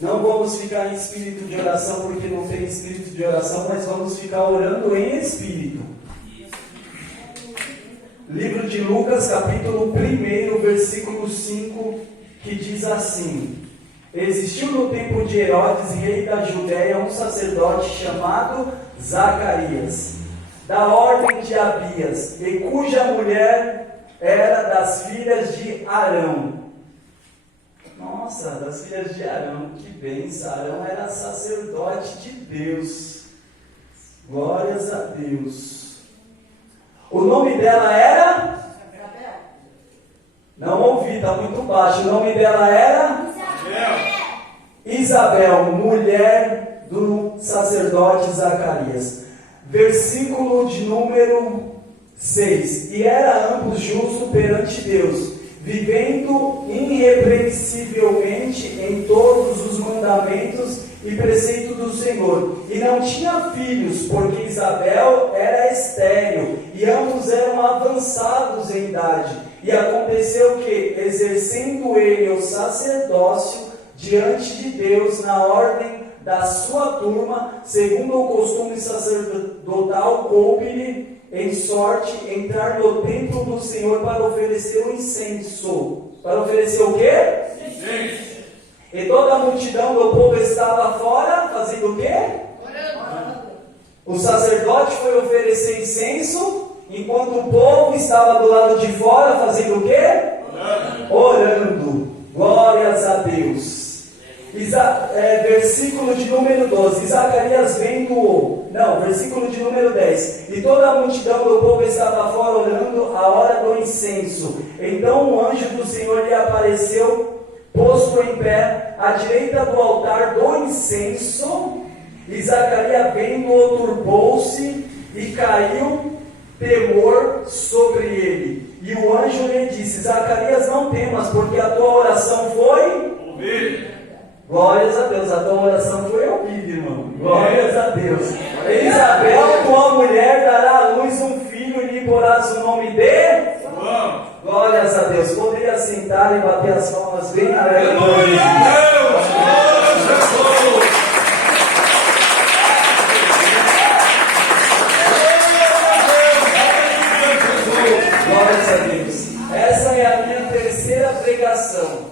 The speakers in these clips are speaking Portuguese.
Não vamos ficar em espírito de oração porque não tem espírito de oração, mas vamos ficar orando em espírito. Livro de Lucas, capítulo 1, versículo 5, que diz assim: Existiu no tempo de Herodes, rei da Judéia, um sacerdote chamado Zacarias, da ordem de Abias, e cuja mulher era das filhas de Arão. Nossa, das filhas de Arão, que bênção! Arão era sacerdote de Deus. Glórias a Deus. O nome dela era? Não ouvi, está muito baixo. O nome dela era? Isabel, mulher do sacerdote Zacarias. Versículo de número 6. E era ambos justos perante Deus, vivendo irrepreensivelmente em todos os mandamentos e preceitos do Senhor. E não tinha filhos, porque Isabel era estéril, e ambos eram avançados em idade. E aconteceu que, exercendo ele o sacerdócio diante de Deus na ordem da sua turma, segundo o costume sacerdotal, coube-lhe em sorte entrar no templo do Senhor para oferecer o incenso. Para oferecer o quê? Incenso. E toda a multidão do povo estava fora, fazendo o quê? Orando. O sacerdote foi oferecer incenso, enquanto o povo estava do lado de fora, fazendo o quê? Orando. Glórias a Deus. Versículo de número 12. Zacarias versículo de número 10. E toda a multidão do povo estava fora orando a hora do incenso. Então um anjo do Senhor lhe apareceu, posto em pé à direita do altar do incenso. E Zacarias vendo-o turbou-se e caiu temor sobre ele. E o anjo lhe disse: Zacarias, não temas, porque a tua oração foi ouvida. Glórias a Deus, a tua oração foi ouvida, irmão. Glórias a Deus. Isabel, tua mulher, dará à luz um filho e lhe porás o nome de João. Glórias a Deus. Poderia sentar e bater as palmas bem alegremente. Glórias a Deus. Essa é a minha terceira pregação.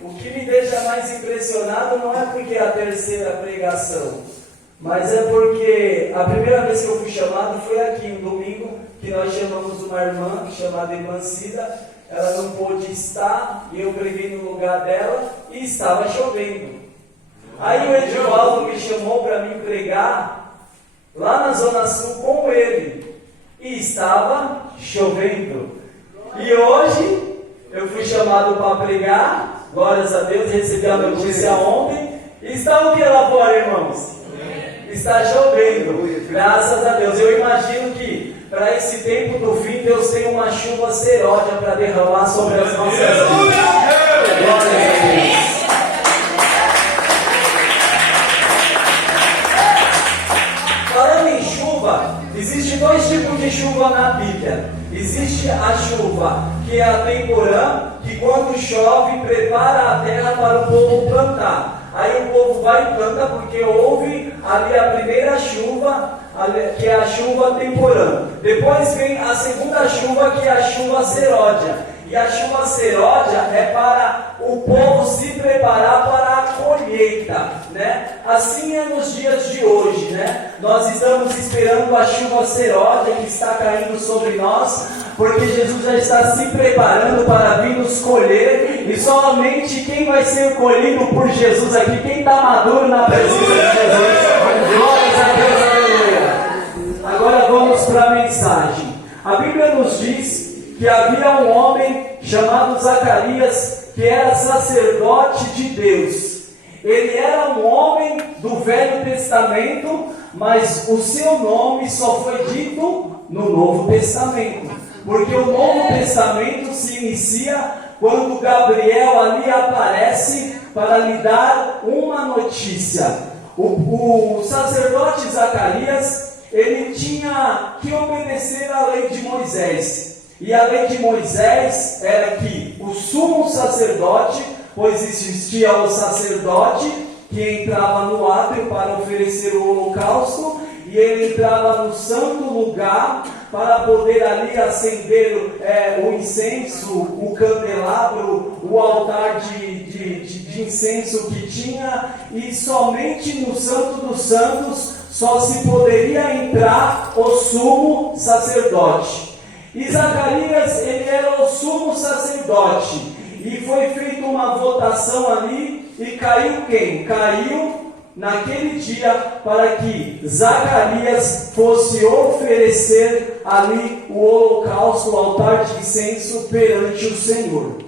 O que me deixa mais impressionado não é porque é a terceira pregação, mas é porque a primeira vez que eu fui chamado foi aqui, no domingo, que nós chamamos uma irmã chamada Irmã Cida. Ela não pôde estar e eu preguei no lugar dela e estava chovendo. Aí o Edivaldo me chamou para mim pregar lá na Zona Sul com ele e estava chovendo. E hoje eu fui chamado para pregar. Glórias a Deus, recebi a notícia ontem. Está o que lá fora, irmãos? Está chovendo. Graças a Deus. Eu imagino que para esse tempo do fim, Deus tem uma chuva seródia para derramar sobre as nossas vidas. Glórias a Deus. Falando em chuva, existem dois tipos de chuva na Bíblia. Existe a chuva que é a temporã, que quando chove prepara a terra para o povo plantar. Aí o povo vai e planta porque houve ali a primeira chuva, que é a chuva temporã. Depois vem a segunda chuva, que é a chuva seródia. E a chuva seródia é para o povo se preparar para a colheita, né? Assim é nos dias de hoje, né? Nós estamos esperando a chuva seródia que está caindo sobre nós, porque Jesus já está se preparando para vir nos colher, e somente quem vai ser colhido por Jesus aqui, quem está maduro na presença de Jesus. Glórias a Deus, aleluia. Agora vamos para a mensagem. A Bíblia nos diz que havia um homem chamado Zacarias, que era sacerdote de Deus. Ele era um homem do Velho Testamento, mas o seu nome só foi dito no Novo Testamento, porque o Novo Testamento se inicia quando Gabriel ali aparece para lhe dar uma notícia. O sacerdote Zacarias, ele tinha que obedecer à lei de Moisés. E a lei de Moisés era que o sumo sacerdote pois existia o sacerdote que entrava no átrio para oferecer o holocausto, e ele entrava no santo lugar para poder ali acender o incenso, o candelabro, o altar de incenso que tinha, e somente no Santo dos Santos só se poderia entrar o sumo sacerdote. E Zacarias, ele era o sumo sacerdote, e foi feita uma votação ali, e caiu quem? Caiu naquele dia para que Zacarias fosse oferecer ali o holocausto, o altar de incenso perante o Senhor.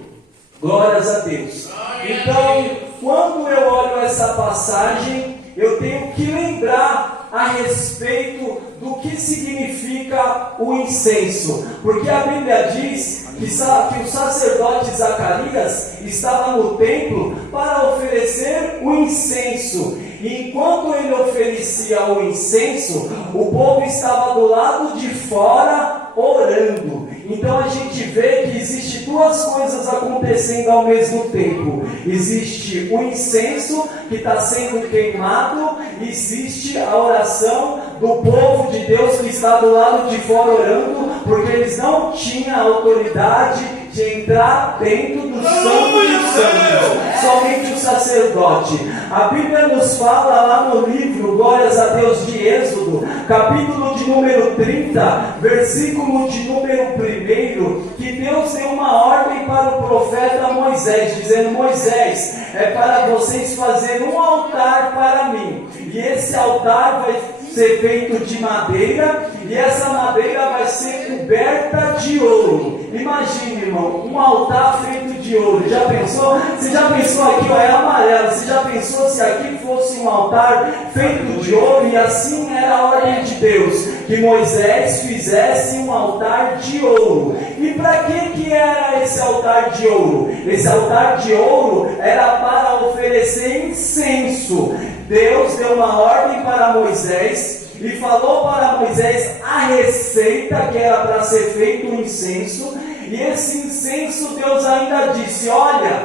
Glórias a Deus. Então, quando eu olho essa passagem, eu tenho que lembrar a respeito do que significa o incenso, porque a Bíblia diz que o sacerdote Zacarias estava no templo para oferecer o incenso, e enquanto ele oferecia o incenso, o povo estava do lado de fora orando. Então a gente vê que existe duas coisas acontecendo ao mesmo tempo. Existe o incenso que está sendo queimado, existe a oração do povo de Deus que está do lado de fora orando, porque eles não tinham autoridade de entrar dentro do Santo dos Santos, somente o sacerdote. A Bíblia nos fala lá no livro, glórias a Deus, de Êxodo, capítulo de número 30, versículo de número 1, que Deus deu uma ordem para o profeta Moisés, dizendo: Moisés, é para vocês fazerem um altar para mim, e esse altar vai ser feito de madeira, e essa madeira vai ser coberta de ouro. Imagine, irmão, um altar feito de ouro. Já pensou? Você já pensou aqui, ó, é amarelo. Você já pensou se aqui fosse um altar feito de ouro? E assim era a ordem de Deus, que Moisés fizesse um altar de ouro. E para que era esse altar de ouro? Esse altar de ouro era para oferecer incenso. Deus deu uma ordem para Moisés e falou para Moisés a receita que era para ser feito o incenso. E esse incenso, Deus ainda disse: olha,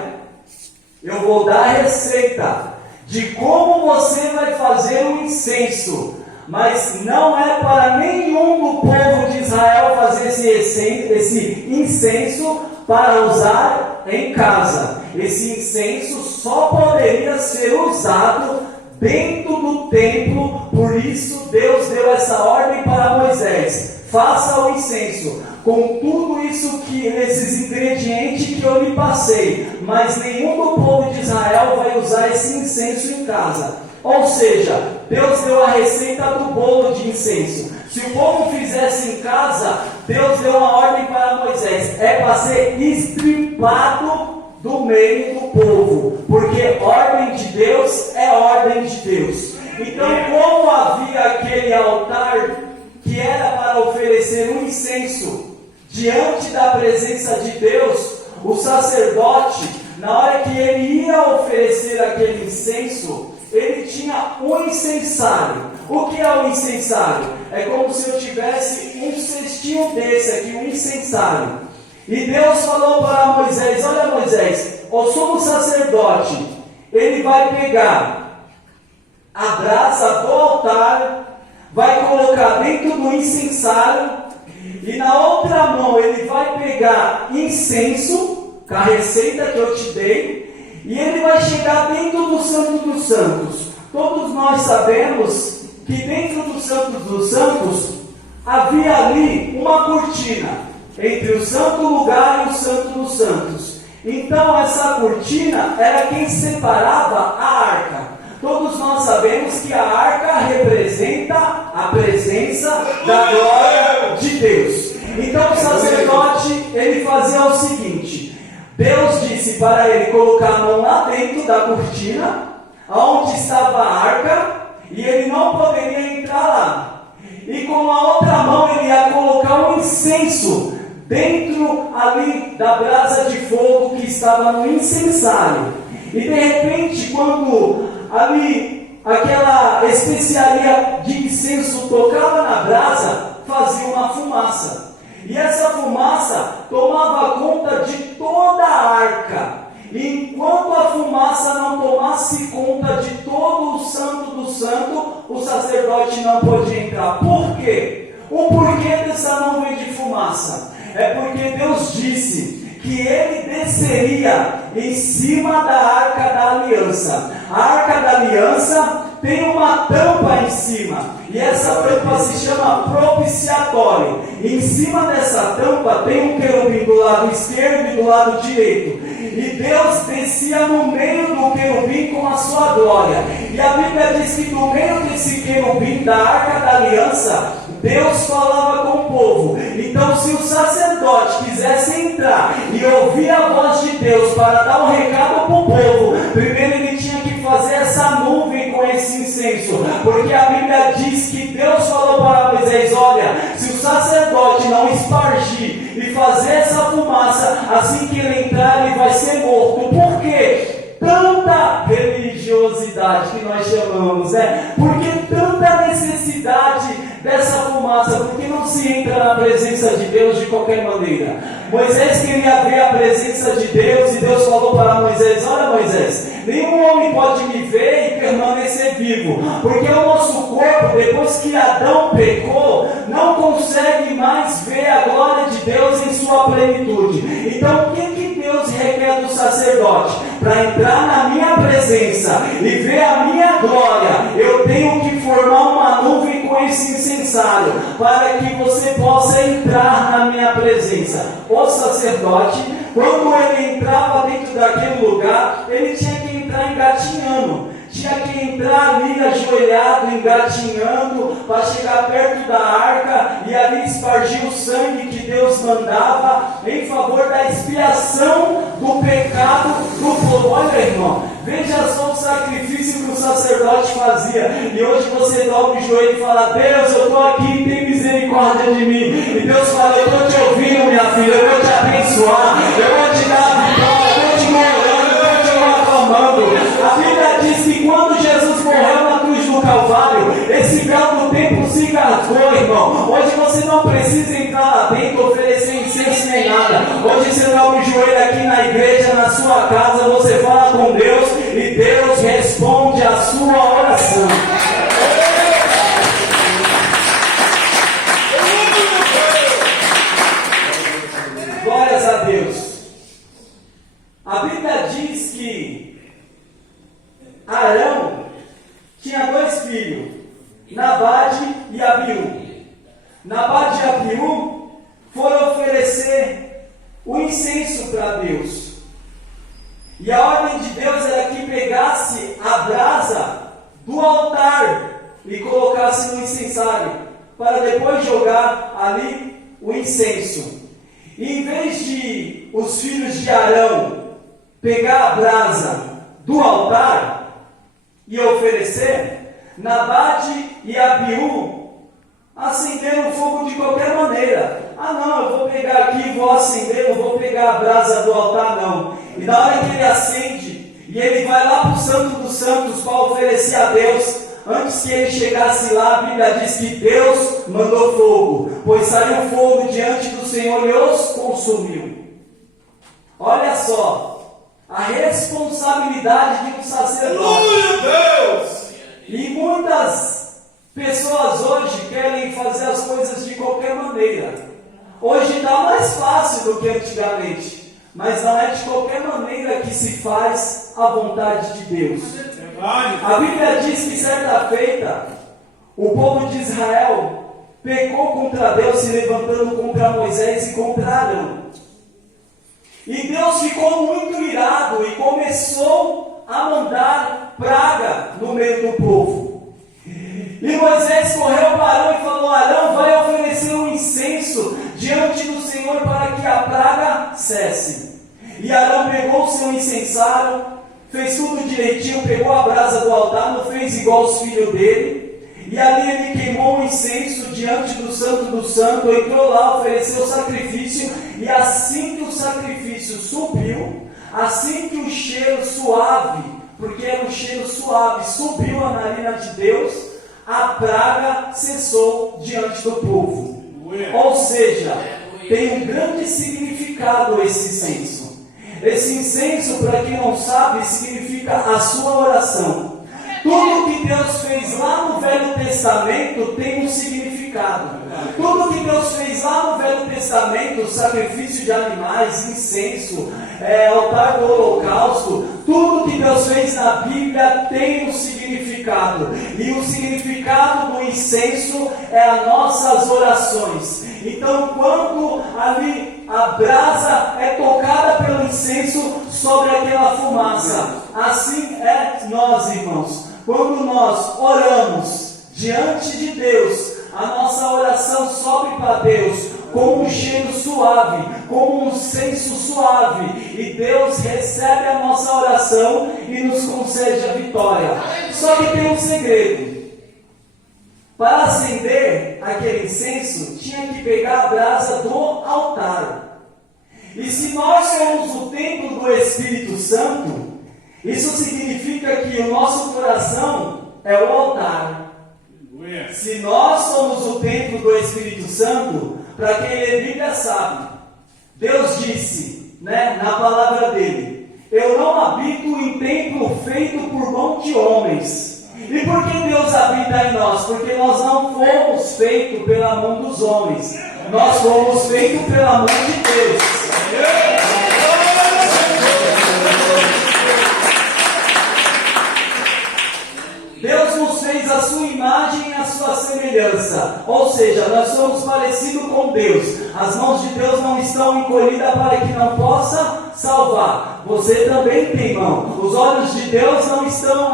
eu vou dar a receita de como você vai fazer o incenso, mas não é para nenhum do povo de Israel fazer esse incenso para usar em casa. Esse incenso só poderia ser usado dentro do templo. Por isso Deus deu essa ordem para Moisés: faça o incenso com tudo isso, que esses ingredientes que eu lhe passei, mas nenhum do povo de Israel vai usar esse incenso em casa. Ou seja, Deus deu a receita do bolo de incenso. Se o povo fizesse em casa, Deus deu uma ordem para Moisés: é para ser estripado do meio do povo, porque ordem de Deus é ordem de Deus. Então, como havia aquele altar que era para oferecer um incenso diante da presença de Deus, o sacerdote, na hora que ele ia oferecer aquele incenso, ele tinha um incensário. O que é o incensário? É como se eu tivesse um cestinho desse aqui, um incensário. E Deus falou para Moisés: olha, Moisés, o sumo sacerdote, ele vai pegar a brasa do altar, vai colocar dentro do incensário, e na outra mão ele vai pegar incenso, com a receita que eu te dei, e ele vai chegar dentro do Santo dos Santos. Todos nós sabemos que dentro do Santo dos Santos havia ali uma cortina entre o santo lugar e o Santo dos Santos. Então essa cortina era quem separava a arca. Todos nós sabemos que a arca representa a presença da glória de Deus. Então o sacerdote, ele fazia o seguinte: Deus disse para ele colocar a mão lá dentro da cortina, onde estava a arca, e ele não poderia entrar lá. E com a outra mão ele ia colocar um incenso dentro ali da brasa de fogo que estava no incensário. E de repente, quando ali aquela especiaria de incenso tocava na brasa, fazia uma fumaça. E essa fumaça tomava conta de toda a arca. enquanto a fumaça não tomasse conta de todo o santo do santo, o sacerdote não podia entrar. Por quê? O porquê dessa nuvem de fumaça? É porque Deus disse que ele desceria em cima da Arca da Aliança. A Arca da Aliança tem uma tampa em cima, e essa tampa se chama propiciatório. Em cima dessa tampa tem um querubim do lado esquerdo e do lado direito, e Deus descia no meio do querubim com a sua glória. E a Bíblia diz que no meio desse querubim da Arca da Aliança, Deus falava com o povo. Então, se o sacerdote quisesse entrar e ouvir a voz de Deus para dar um recado para o povo, primeiro ele tinha que fazer essa nuvem com esse incenso, porque a Bíblia diz que Deus falou para Moisés: olha, se o sacerdote não espargir e fazer essa fumaça, assim que ele entrar, ele vai ser morto. Por quê? Tanta religiosidade que nós chamamos, né? Porque tanta necessidade dessa fumaça, porque não se entra na presença de Deus de qualquer maneira. Moisés queria ver a presença de Deus, e Deus falou para Moisés: olha, Moisés, nenhum homem pode me ver e permanecer vivo, porque o nosso corpo, depois que Adão pecou, não consegue mais ver a glória de Deus em sua plenitude. Então, o que Deus requer do sacerdote? Para entrar na minha presença e ver a minha glória, eu tenho que formar uma nuvem com esse incensário, para que você possa entrar na minha presença. O sacerdote, quando ele entrava dentro daquele lugar, ele tinha que entrar engatinhando, tinha que entrar ali ajoelhado, engatinhando, para chegar perto da arca e ali espargir o sangue que Deus mandava em favor da expiação do pecado do povo. Olha, irmão, veja só o sacrifício que o sacerdote fazia. E hoje você dobra o joelho e fala: Deus, eu estou aqui, tem misericórdia de mim. E Deus fala: eu estou te ouvindo, minha filha, eu vou te abençoar, eu vou te dar a vitória, eu vou te morando, eu vou te acalmando. A Bíblia diz que quando Jesus morreu na cruz do Calvário, esse véu do templo se rasgou, irmão. Hoje você não precisa entrar lá dentro, oferecer incenso nem nada. Hoje você dobra o joelho aqui na igreja, na sua casa, você fala com Deus e Deus responde a sua oração. Glórias a Deus. A Bíblia diz que Arão tinha dois filhos, Nabade e Abiú. Nabade e Abiú foram oferecer o incenso para Deus. E a ordem de Deus era que pegasse a brasa do altar e colocasse no incensário, para depois jogar ali o incenso. E em vez de os filhos de Arão pegar a brasa do altar e oferecer, Nabade e Abiú acenderam o fogo de qualquer maneira. Ah não, eu vou pegar aqui e vou acender, não vou pegar a brasa do altar não. E na hora que ele acende, e ele vai lá para o Santo dos Santos para oferecer a Deus, antes que ele chegasse lá, a Bíblia diz que Deus mandou fogo, pois saiu fogo diante do Senhor e os consumiu. Olha só a responsabilidade de um sacerdote. Glória a Deus! E muitas pessoas hoje querem fazer as coisas de qualquer maneira. Hoje está mais fácil do que antigamente, mas não é de qualquer maneira que se faz a vontade de Deus. A Bíblia diz que certa feita o povo de Israel pecou contra Deus, se levantando contra Moisés e contra Arão. E Deus ficou muito irado e começou a mandar praga no meio do povo. E Moisés correu para Arão e falou: Arão, vai oferecer um incenso diante do Senhor para que a praga cesse. E Arão pegou o seu incensário, fez tudo direitinho, pegou a brasa do altar, não fez igual os filhos dele, e ali ele queimou o incenso diante do Santo do Santo, entrou lá, ofereceu o sacrifício, e assim que o sacrifício subiu, assim que o cheiro suave, porque era um cheiro suave, subiu a narina de Deus, a praga cessou diante do povo. Ou seja, tem um grande significado esse incenso. Esse incenso, para quem não sabe, significa a sua oração. Tudo que Deus fez lá no Velho Testamento tem um significado. Tudo que Deus fez lá no Velho Testamento, sacrifício de animais, incenso, altar do holocausto, tudo que Deus fez na Bíblia tem um significado. E o significado do incenso é as nossas orações. Então, quando ali a brasa é tocada pelo incenso sobre aquela fumaça, assim é nós, irmãos. Quando nós oramos diante de Deus, a nossa oração sobe para Deus como um cheiro suave, como um incenso suave, e Deus recebe a nossa oração e nos concede a vitória. Só que tem um segredo. Para acender aquele incenso, tinha que pegar a brasa do altar. E se nós somos o templo do Espírito Santo, isso significa que o nosso coração é o altar. Se nós somos o templo do Espírito Santo, para quem lê Bíblia sabe, Deus disse, na palavra dele: eu não habito em templo feito por mão de homens. E por que Deus habita em nós? Porque nós não fomos feitos pela mão dos homens, nós fomos feitos pela mão de Deus. Deus nos fez a sua imagem e a sua semelhança, ou seja, nós somos parecidos com Deus. As mãos de Deus não estão encolhidas para que não possa salvar. Você também tem mão. Os olhos de Deus não estão,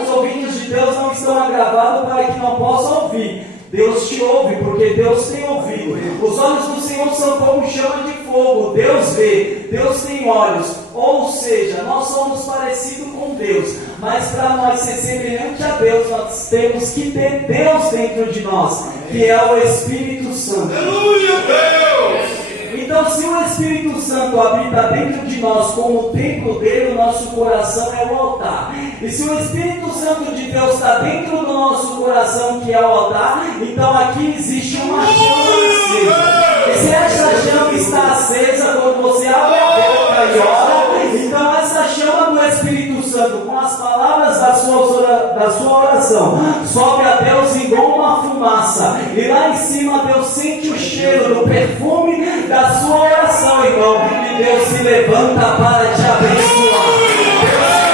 os ouvidos de Deus não estão agravados para que não possa ouvir. Deus te ouve, porque Deus tem ouvido. Os olhos do Senhor são como chama de fogo. Deus vê, Deus tem olhos. Ou seja, nós somos parecidos com Deus. Mas para nós ser semelhante a Deus, nós temos que ter Deus dentro de nós, que é o Espírito Santo. Aleluia, Deus! Então, se o Espírito Santo habita dentro de nós como o templo dele, o nosso coração é o altar. E se o Espírito Santo de Deus está dentro do nosso coração, que é o altar, então aqui existe uma chama acesa. E se essa chama está acesa, quando você abre a boca e ora, então essa chama do Espírito Santo, com as palavras da sua oração, sobe a Deus igual uma fumaça. E lá em cima Deus sente o cheiro do perfume da sua oração, irmão. E Deus se levanta para te abençoar. Deus se levanta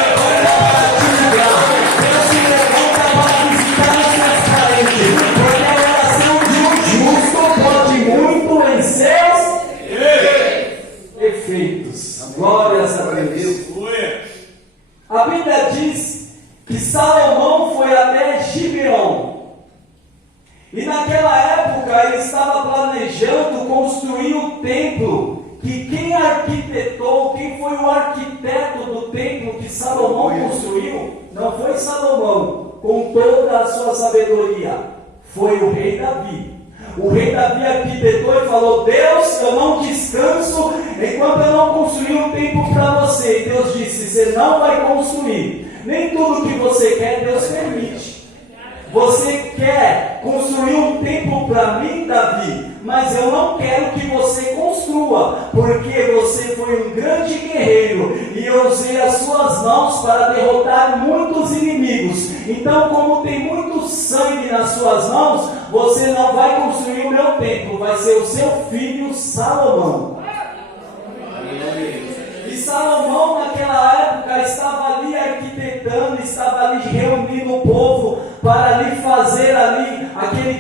para te livrar. Deus se levanta para visitar os seus parentes. Porque a oração de um justo pode muito em seus efeitos. Glórias a Deus. A Bíblia diz que Salomão foi até Gibeon. E naquela época ele estava planejando construir o templo. Que quem arquitetou, quem foi o arquiteto do templo que Salomão construiu, não foi Salomão, com toda a sua sabedoria, foi o rei Davi. O rei Davi arquitetou e falou: Deus, eu não descanso enquanto eu não construir um templo para você. E Deus disse: você não vai construir. Nem tudo que você quer, Deus permite. Você quer construir um templo para mim, Davi, mas eu não quero que você construa, porque você foi um grande guerreiro e eu usei as suas mãos para derrotar muitos inimigos. Então, como tem muito sangue nas suas mãos, você não vai construir o meu templo, vai ser o seu filho Salomão. E Salomão naquela época estava ali arquitetando, estava ali reunindo o povo para ali fazer ali aquele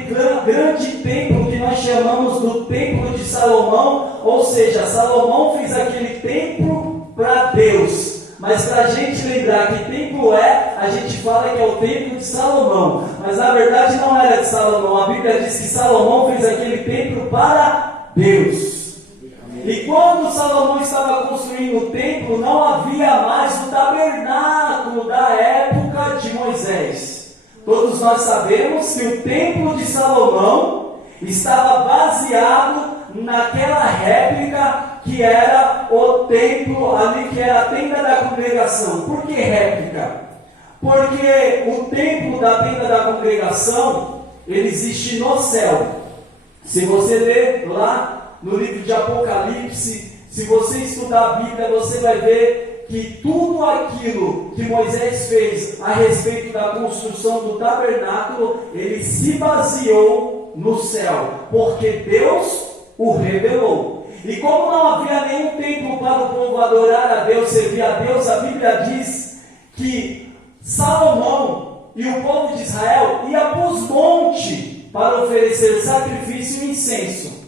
grande templo que nós chamamos do Templo de Salomão. Ou seja, Salomão fez aquele templo para Deus. Mas para a gente lembrar que templo a gente fala que é o templo de Salomão. Mas na verdade não era de Salomão. A Bíblia diz que Salomão fez aquele templo para Deus. E quando Salomão estava construindo o templo, não havia mais o tabernáculo da época de Moisés. Todos nós sabemos que o templo de Salomão estava baseado naquela réplica que era o templo ali, que era a tenda da congregação. Por que réplica? Porque o templo da tenda da congregação, ele existe no céu. Se você ler lá no livro de Apocalipse, Se você estudar a Bíblia, você vai ver que tudo aquilo que Moisés fez a respeito da construção do tabernáculo, ele se baseou no céu, porque Deus o revelou. E como não havia nenhum templo para o povo adorar a Deus, servir a Deus, a Bíblia diz que Salomão e o povo de Israel ia para os montes para oferecer sacrifício e incenso.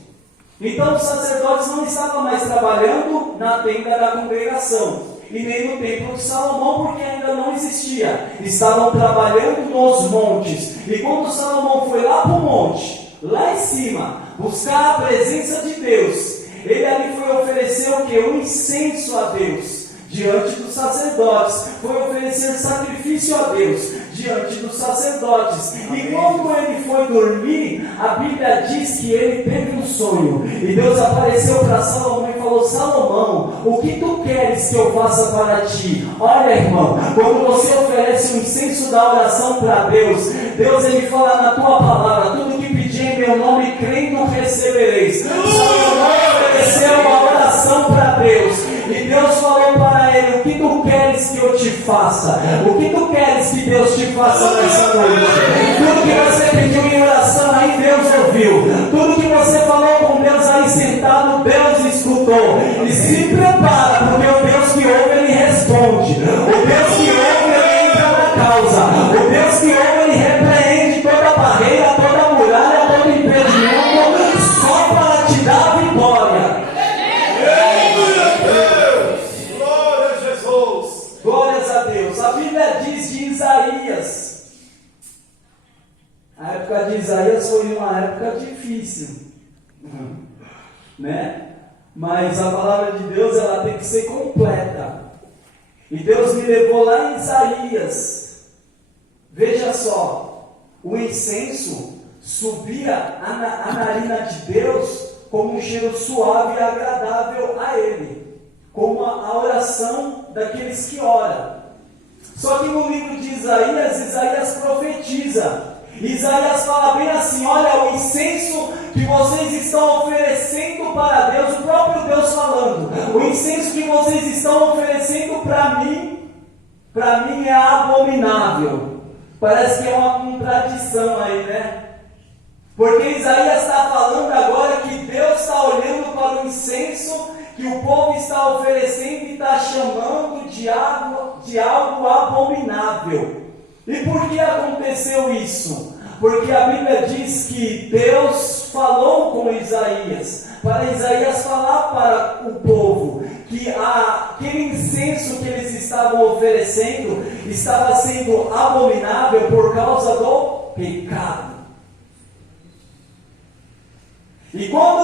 Então os sacerdotes não estavam mais trabalhando na tenda da congregação e nem no templo de Salomão, porque ainda não existia. Estavam trabalhando nos montes. E quando Salomão foi lá para o monte, lá em cima, buscar a presença de Deus, ele ali foi oferecer o que? Um incenso a Deus diante dos sacerdotes. Foi oferecer sacrifício a Deus diante dos sacerdotes. E quando ele foi dormir, a Bíblia diz que ele teve um sonho. E Deus apareceu para Salomão e falou: Salomão, o que tu queres que eu faça para ti? Olha, irmão, quando você oferece o incenso da oração para Deus, Deus ele fala na tua palavra: tudo que pedir em meu nome, crendo, recebereis. Salomão ofereceu uma oração para Deus. E Deus falou para ele: o que tu queres que eu te faça? O que tu queres que Deus te faça nessa noite? Tudo que você pediu em oração aí, Deus ouviu. Tudo que você falou com Deus aí sentado, Deus escutou. E se prepara, porque o Deus que ouve, ele responde. O Deus que ouve, ele entra na causa. O Deus que ouve, ele repreende toda barreira, toda muralha, todo impedimento, só para te dar vitória. Glórias a Deus. A Bíblia diz de Isaías. A época de Isaías foi uma época difícil, né? Mas a palavra de Deus, ela tem que ser completa. E Deus me levou lá em Isaías. Veja só, o incenso subia a narina de Deus como um cheiro suave e agradável a Ele, como a oração daqueles que oram. Só que no livro de Isaías, Isaías profetiza. Isaías fala bem assim: olha, o incenso que vocês estão oferecendo para Deus, o próprio Deus falando, o incenso que vocês estão oferecendo para mim é abominável. Parece que é uma contradição aí, né? Porque Isaías está falando agora que Deus está olhando para o incenso que o povo está oferecendo e está chamando de algo abominável. E por que aconteceu isso? Porque a Bíblia diz que Deus falou com Isaías, para Isaías falar para o povo que aquele incenso que eles estavam oferecendo estava sendo abominável por causa do pecado. E quando